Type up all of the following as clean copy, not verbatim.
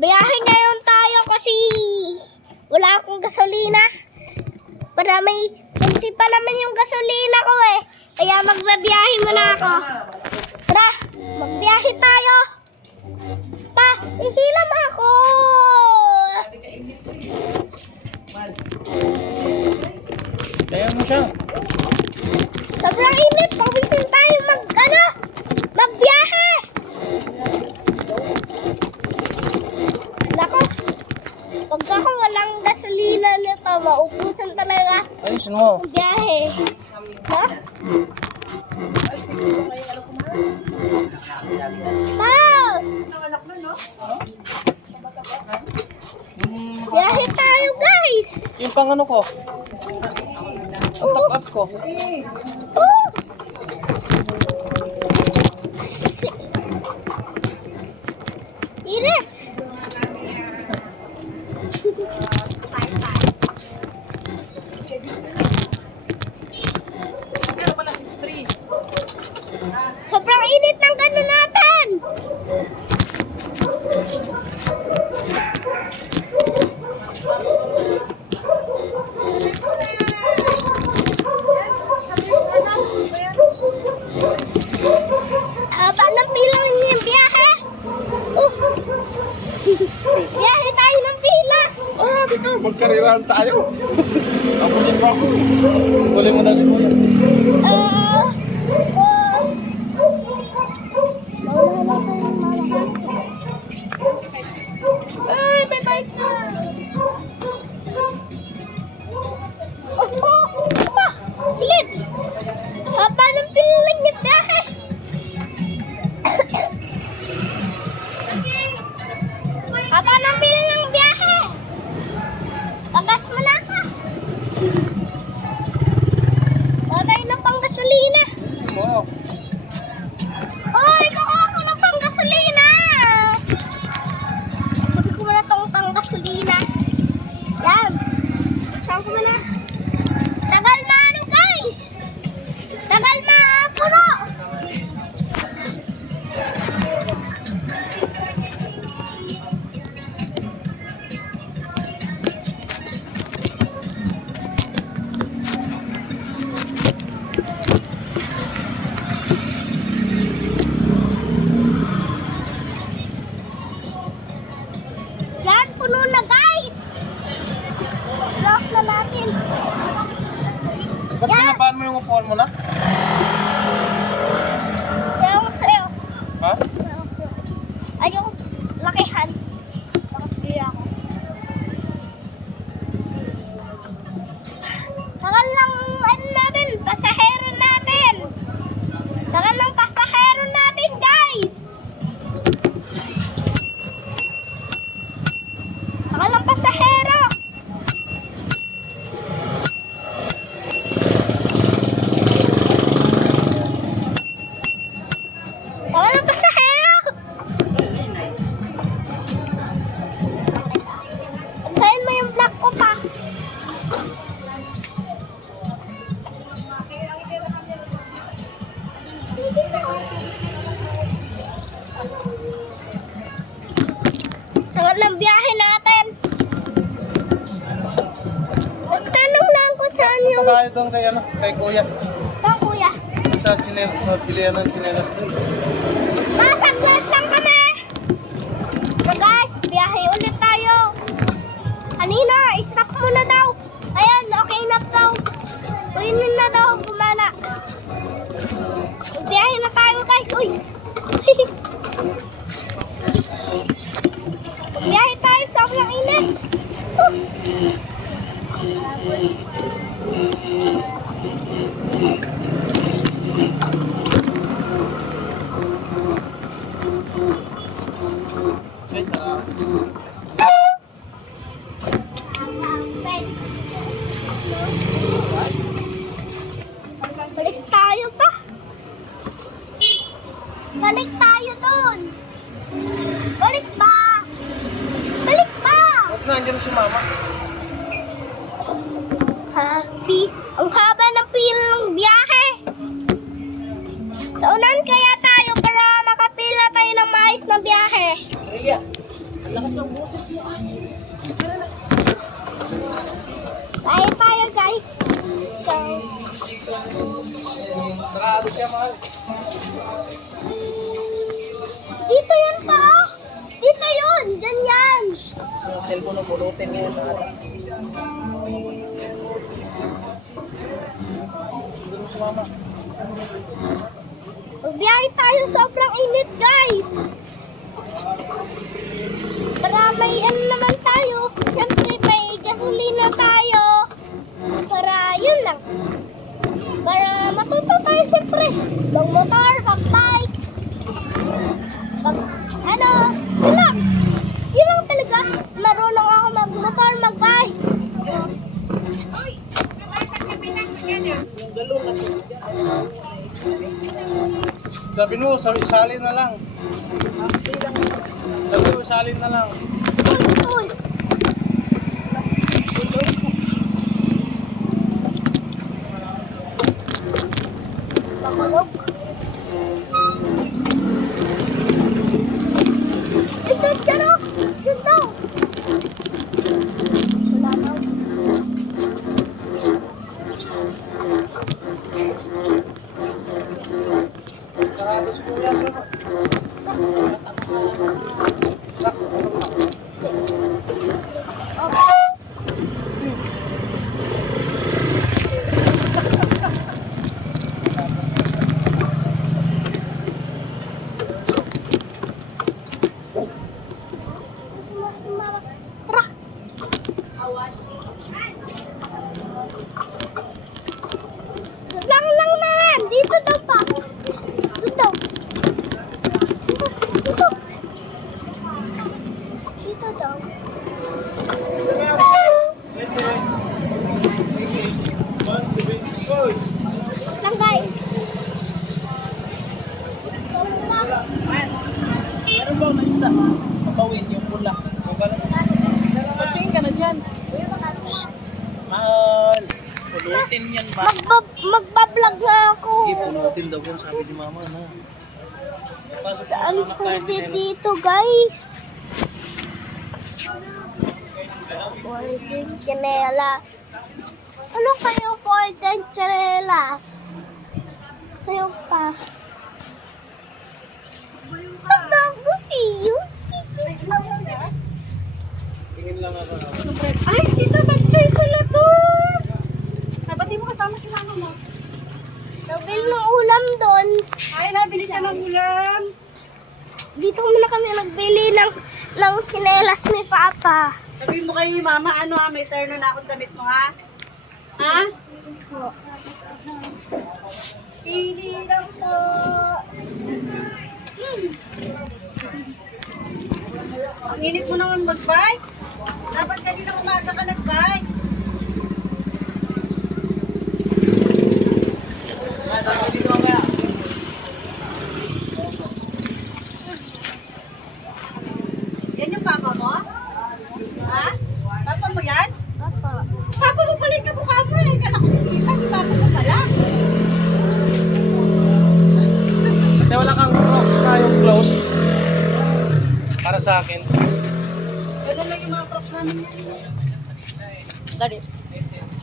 Biyahe ngayon tayo kasi wala akong gasolina. Para may kunti pa naman yung gasolina ko eh. Kaya magbabiyahe muna ako. Tara, magbiyahe tayo. Pa, ihilam ako. Kaya mo siya. Sobrang init. Pawisin tayo magbiyahe. Nako, pag ako walang gasolina nito, maupusan talaga Ayusin mo. ang biyahe. Ha? Pa! Biyahe tayo, guys! Yung pang ano ko. Ang top-up ko. Oh! Init! Sobrang init ng gano'n natin! Haba ng pila yung biyahe! Biyahe tayo ng pila! Ah, ikaw, magkariwan tayo. Ako din ba ako? Huli mo na si Kuya. Ay, may bike na! Ilit! Haba ng pila niya biyahe! Haba ng pila ng biyahe! Pagas mo na ka! Patay na pang gasolina! Oo. Oy, kukuha ko ng pang gasolina! Sabi ko muna tong pang gasolina. Yan! Saan ko muna? Tagal na ano guys! Tagal na puno! Yan, puno na guys! Lost na natin. Ba't pinapaan mo yung upuan mo na? Kaya ko sa'yo. Ha? Kaya ko sa'yo. Ayaw, lakihan. Bakit di ako? Tagal lang ano natin, pasahero natin. Tagal lang pasahero natin guys. Tagal lang pasahero. Tagal lang pasahero. Antayin mo yung vlog ko pa. Tagal lang biyahe natin. Magtanong lang kung saan yung... Punta tayo doon kay, ano, kay Kuya. Saan kuya? Sa pilihan ng chinelas doon. Masaglit lang kami! So guys, biyahe ulit tayo. Kanina, stop muna daw. Ayan, okay na daw. Uinin na daw, gumana. Biyahe na tayo guys, uy. Biyahe tayo, sobrang init. Say, sarap. Balik tayo pa. Balik tayo dun. Balik ba? Balik ba? Huwag na, andyan si Mama. Happy. Ang haba ng pila ng biyahe. Saunan kaya tayo para makapila tayo ng maayos na biyahe. Iya. Ang lakas lakas ng boses mo. Tayo guys. Let's go. Sarado siya, mahal. Dito yun pa. Dito yun. Diyan yan. Yung cellphone mo, pulutin ngayon. Magbiyahe tayo. Sobrang init guys. Para may ano naman tayo. Siyempre may gasolina tayo. Para yun lang. Para matuto tayo siyempre. Mag-motor, mag-bike. Ano, yun lang. Yun lang talaga. Marunong ako mag-motor, mag-bike. Yung galon na Sabi mo, salin na lang. Sabi mo, salin na lang. Tol. Makulog. Ito, dyan o. Dyan daw. Wala daw. Sarado si Kuya. Tara. Lang naman. Dito daw pa. Dito. Dito. Dito daw. Lang guys. meron ba na isda? Papawin yung pula. Pagtingin ka na dyan. Mahal. Pulutin yan ba? Magbablog na ako. Hindi, pulutin daw yan, sabi ni mama, no? Pasok Saan mo, anak, tayo, pwede Nenes. dito guys? Golden Chanelas. Ano kayo Golden Chanelas? Sa'yo pa. Pagbago iyo. Tingin lang ako. Ay, sito mag-try pala to. Ba't di mo kasama si mama mo? Nabil ng ulam doon. Ay, nabili siya ng ulam. Dito muna kami nagbili ng chinelas ni Papa. Sabi mo kay mama, ano ha, may terno na akong damit mo ha? Ha? Pili lang po. Ang init mo naman mag-bike. Dapat kanina umaga ka nag-bike. Yan yung papa mo? Ha? Papa mo yan? Papa. Papa mo pala yung kamukha mo eh. Kala ko si Tita, si papa mo pala. Kasi wala kang crocs na yung close. Para sa akin. Ganun lang yung mga props namin yan. Dali.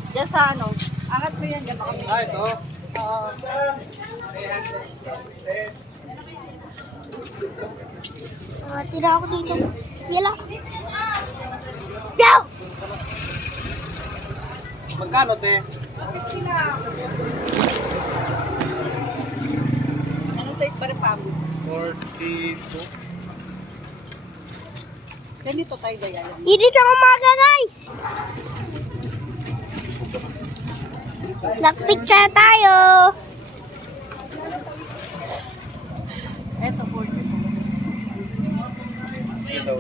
Diyan sa ano, angat mo yan, diyan baka may... Ah, ito. Oo. Tira ako dito. Yala. Go! Magkano, te? Ano size pa rin pamo? 42. Ganito tayo gaya yan. Init ang umaga, guys. Nagpicture tayo. Eto, 40. Ito.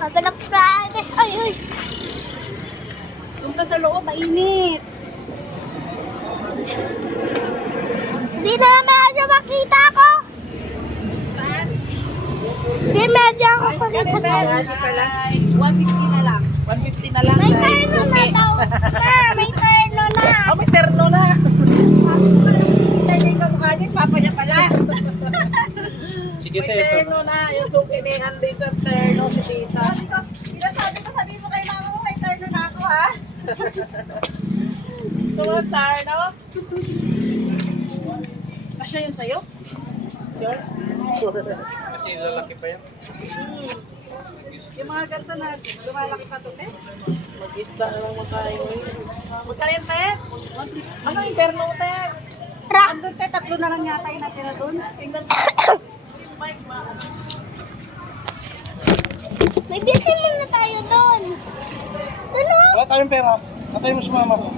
Sabi ng Friday. Ay, ay. Doon ka sa loob, mainit. Hindi na medyo makita ko. Saan? Hindi medyo ako pakita. Hindi pala. 150 na lang. 150 na lang. May guys. kaya na Okay. daw. Sumatar, no? Kasya yun sa'yo? Sure? Kasi lalaki pa yan. Yung mga ganito na lumalaki pa to, te? Mag-ista na lang makain mo yun. Magkano yung te? Ano yung perno, te? Tara. Andun, te, 3 na lang yata yung natira doon. Tingnan mo. Yung mic, ma. May bilhin na tayo doon. Ano? Wala tayong pera. Patay mo sa mama ko.